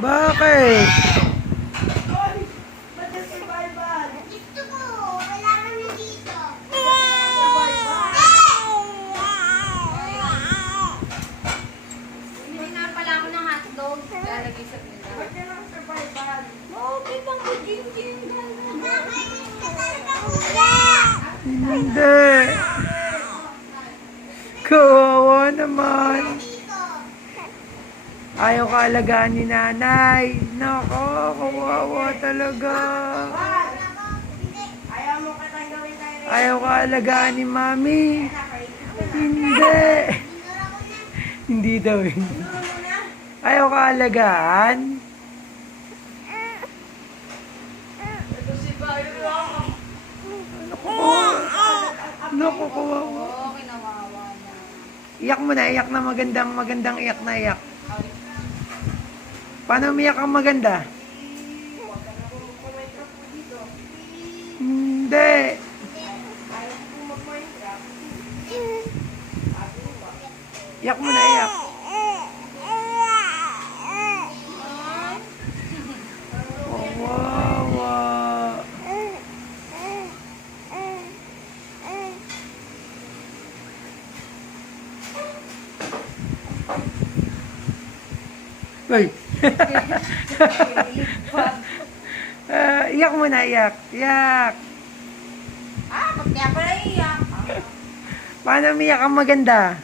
Bakit? Gusto ko, wala ka na dito. Bumili nga pala ako ng hotdog. Lalagay sa pila. Okay bang ko din Nakainis ka talaga, kuya. Hindi. Kawawa naman. Dito. Ayaw ka alagaan ni nanay. Nako, kawawa talaga. Hindi. Ayaw ka alagaan ni mami. Hindi. Hindi daw eh. Ayaw ka alagaan. Naku, kawawa. Oo, kinawawa na. Iyak mo na, iyak na magandang iyak na iyak. Paano umiyak ang maganda? Hindi. Iyak mo na, iyak. Kawawa. Uy. Iyak mo na, iyak. Iyak. Ba't kaya pala iyak? Paano umiyak ang maganda?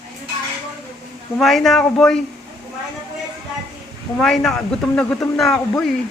Ayun na tayo, boy. Kumain na ako, boy. Kumain na po yan si Daddy. Kumain na. Gutom na ako, boy.